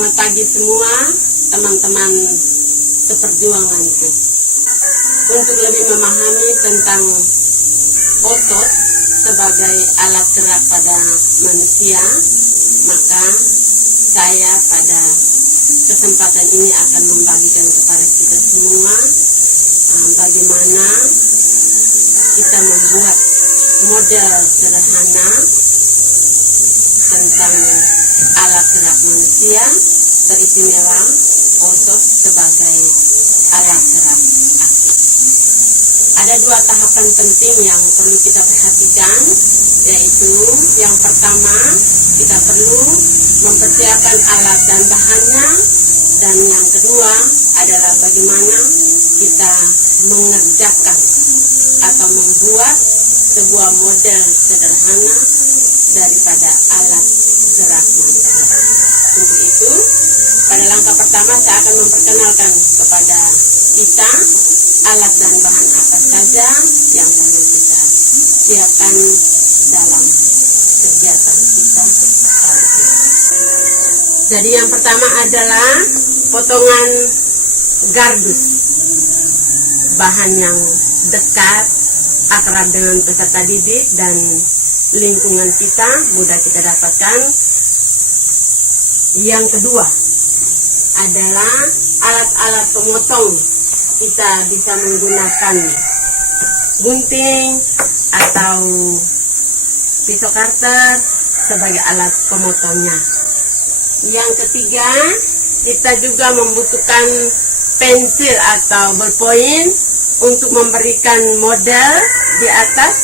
Selamat pagi semua teman-teman seperjuanganku. Untuk lebih memahami tentang otot sebagai alat gerak pada manusia, maka saya pada kesempatan ini akan membagikan kepada kita semua bagaimana kita membuat model sederhana tentang alat gerak manusia, teristimewa otot sebagai alat gerak aktif. Ada dua tahapan penting yang perlu kita perhatikan, yaitu yang pertama, kita perlu mempersiapkan alat dan bahannya, dan yang kedua adalah bagaimana kita mengerjakan atau membuat sebuah model sederhana daripada alat gerak manusia. Untuk itu, pada langkah pertama saya akan memperkenalkan kepada kita alat dan bahan apa saja yang perlu kita siapkan dalam kegiatan kita kali ini. Jadi yang pertama adalah potongan gardus, bahan yang dekat, akrab dengan peserta didik dan lingkungan kita, mudah kita dapatkan. Yang kedua adalah alat-alat pemotong. Kita bisa menggunakan gunting atau pisau cutter sebagai alat pemotongnya. Yang ketiga, kita juga membutuhkan pensil atau ballpoint untuk memberikan model di atas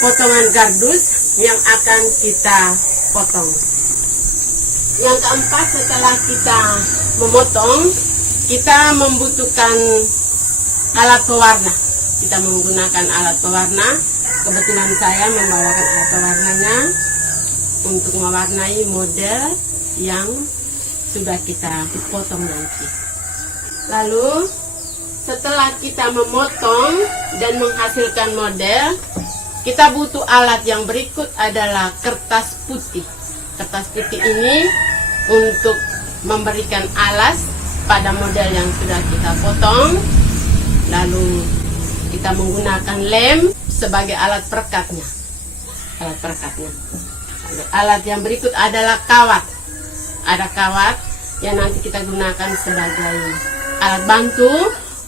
potongan gardus yang akan kita potong. Yang keempat, setelah kita memotong, kita membutuhkan alat pewarna. Kita menggunakan alat pewarna. Kebetulan saya membawakan alat pewarnanya untuk mewarnai model yang sudah kita potong nanti. Lalu setelah kita memotong dan menghasilkan model, kita butuh alat yang berikut adalah kertas putih. Kertas putih ini untuk memberikan alas pada model yang sudah kita potong. Lalu kita menggunakan lem sebagai alat perekatnya. Lalu alat yang berikut adalah kawat. Ada kawat yang nanti kita gunakan sebagai alat bantu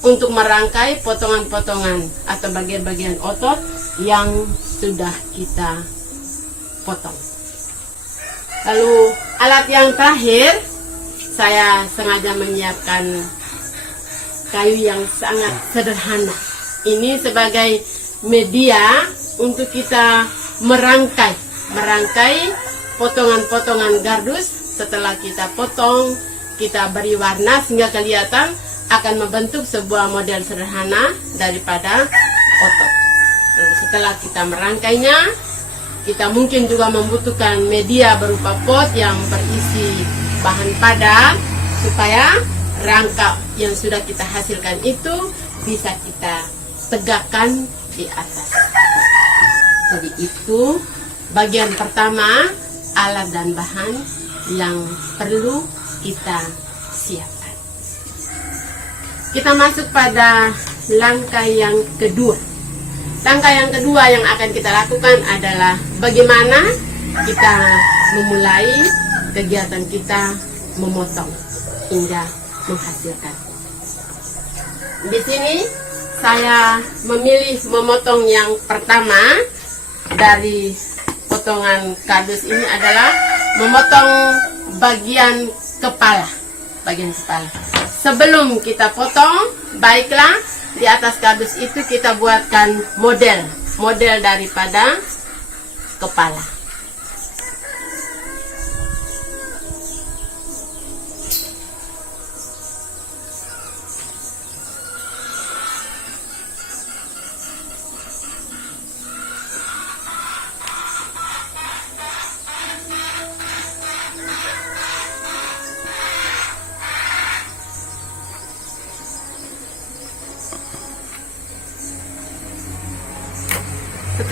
untuk merangkai potongan-potongan atau bagian-bagian otot yang sudah kita potong. Lalu alat yang terakhir, saya sengaja menyiapkan kayu yang sangat sederhana. Ini sebagai media untuk kita merangkai potongan-potongan gardus. Setelah kita potong, kita beri warna sehingga kelihatan akan membentuk sebuah model sederhana daripada otot. Lalu setelah kita merangkainya, kita mungkin juga membutuhkan media berupa pot yang berisi bahan padat supaya rangka yang sudah kita hasilkan itu bisa kita tegakkan di atas. Jadi itu bagian pertama, alat dan bahan yang perlu kita siapkan. Kita masuk pada langkah yang kedua. Langkah yang kedua yang akan kita lakukan adalah bagaimana kita memulai kegiatan kita memotong hingga menghasilkan. Di sini saya memilih memotong yang pertama dari potongan kardus ini adalah memotong bagian kepala. Sebelum kita potong, baiklah di atas kardus itu kita buatkan model daripada kepala.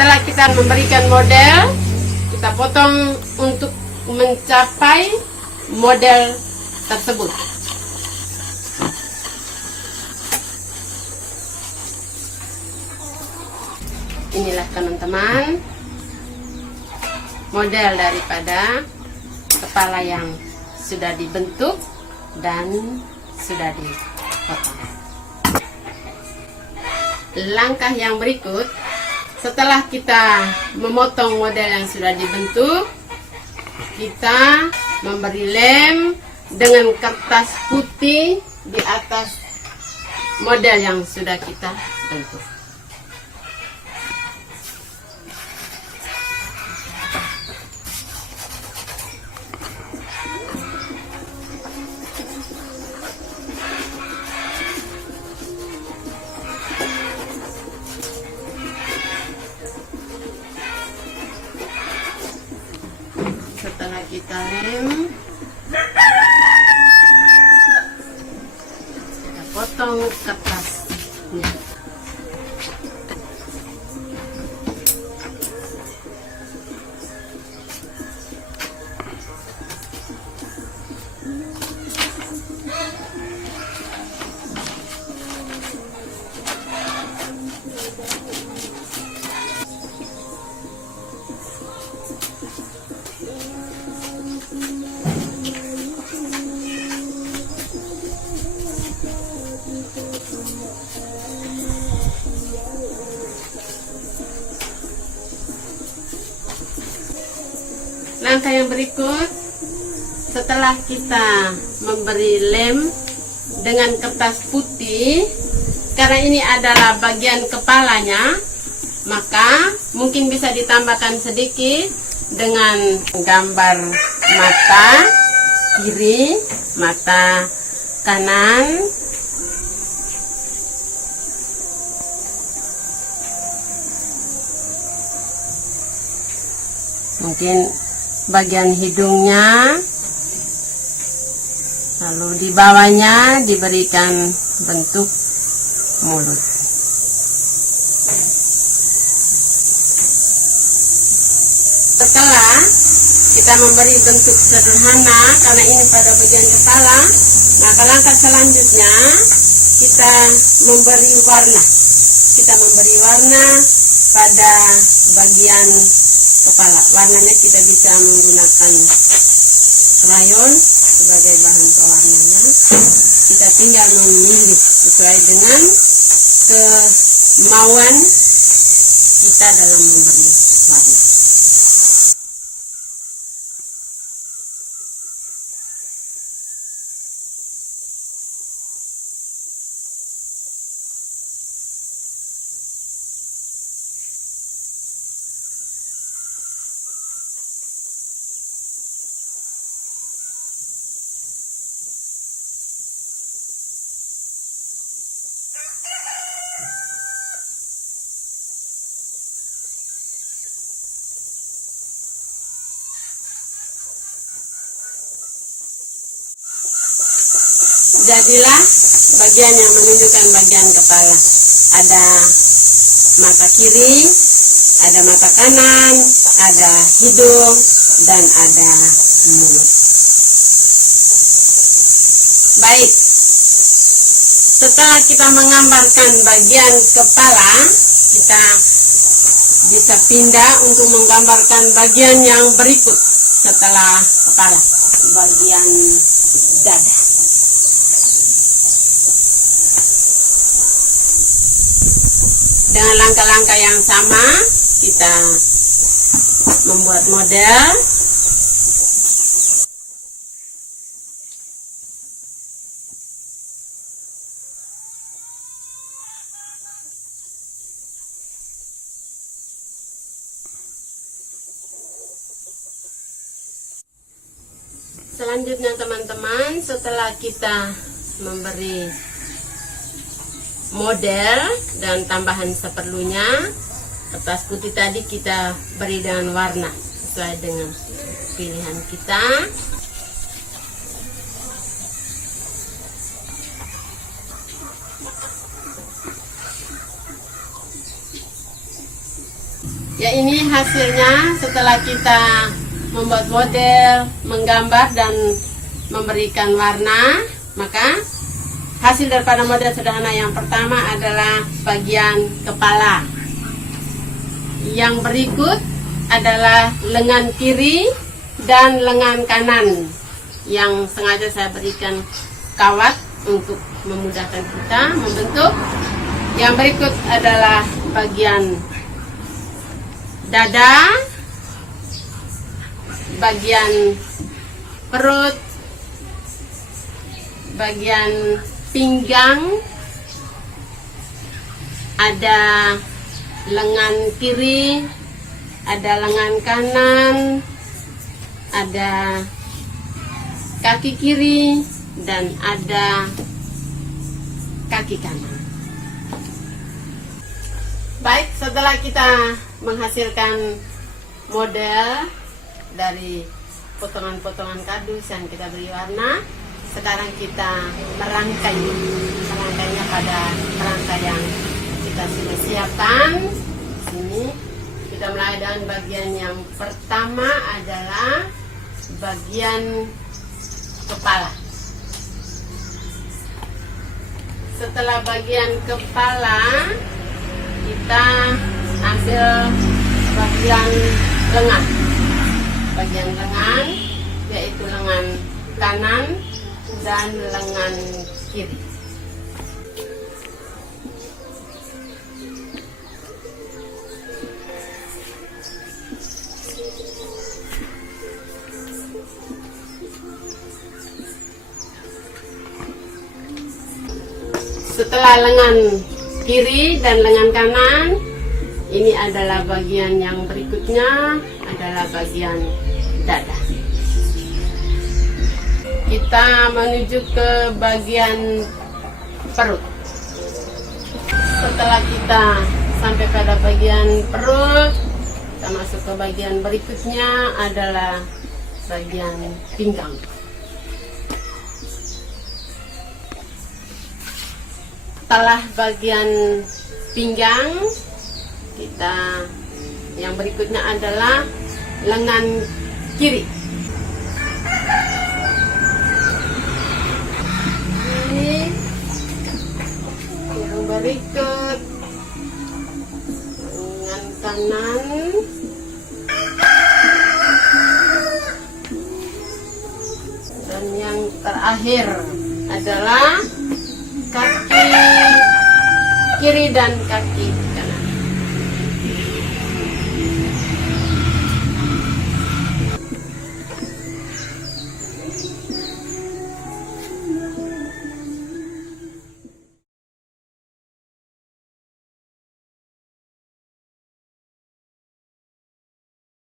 Setelah kita memberikan model, kita potong untuk mencapai model tersebut. Inilah teman-teman model daripada kepala yang sudah dibentuk dan sudah dipotong. Langkah yang berikut, setelah kita memotong model yang sudah dibentuk, kita memberi lem dengan kertas putih di atas model yang sudah kita bentuk. Setelah kita lem, kita potong kertasnya. Langkah yang berikut, setelah kita memberi lem dengan kertas putih, karena ini adalah bagian kepalanya, maka mungkin bisa ditambahkan sedikit dengan gambar mata kiri, mata kanan, mungkin bagian hidungnya, lalu di bawahnya diberikan bentuk mulut. Setelah kita memberi bentuk sederhana, karena ini pada bagian kepala, maka langkah selanjutnya kita memberi warna. Kita memberi warna pada bagian kepala. Warnanya kita bisa menggunakan krayon sebagai bahan pewarnanya. Kita tinggal memilih sesuai dengan kemauan kita dalam memberi warna. Jadilah bagian yang menunjukkan bagian kepala. Ada mata kiri, ada mata kanan, ada hidung, dan ada mulut. Baik, setelah kita menggambarkan bagian kepala, kita bisa pindah untuk menggambarkan bagian yang berikut setelah kepala, bagian dada. Dengan langkah-langkah yang sama, kita membuat model. Selanjutnya teman-teman, setelah kita memberi model dan tambahan seperlunya, kertas putih tadi kita beri dengan warna sesuai dengan pilihan kita. Ya, ini hasilnya setelah kita membuat model, menggambar dan memberikan warna, maka hasil daripada model sederhana yang pertama adalah bagian kepala. Yang berikut adalah lengan kiri dan lengan kanan yang sengaja saya berikan kawat untuk memudahkan kita membentuk. Yang berikut adalah bagian dada, bagian perut, bagian pinggang, ada lengan kiri, ada lengan kanan, ada kaki kiri, dan ada kaki kanan. Baik, setelah kita menghasilkan model dari potongan-potongan kardus yang kita beri warna, sekarang kita merangkainya pada kerangka yang kita sudah siapkan. Sini kita mulai dengan bagian yang pertama adalah bagian kepala. Setelah bagian kepala, kita ambil bagian lengan. Bagian lengan yaitu lengan kanan dan lengan kiri. Setelah lengan kiri dan lengan kanan, ini adalah bagian yang berikutnya adalah bagian dada. Kita menuju ke bagian perut. Setelah kita sampai pada bagian perut, kita masuk ke bagian berikutnya adalah bagian pinggang. Setelah bagian pinggang, kita yang berikutnya adalah lengan kiri. Ini yang berikut lengan kanan, dan yang terakhir adalah kaki kiri dan kaki kanan.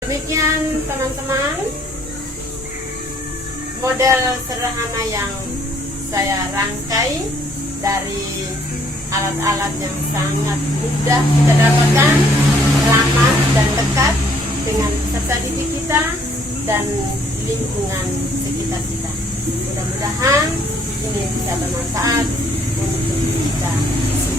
Demikian teman-teman, model sederhana yang saya rangkai dari alat-alat yang sangat mudah kita dapatkan, ramah dan dekat dengan peserta didik kita dan lingkungan sekitar kita. Mudah-mudahan ini bisa bermanfaat untuk kita semua.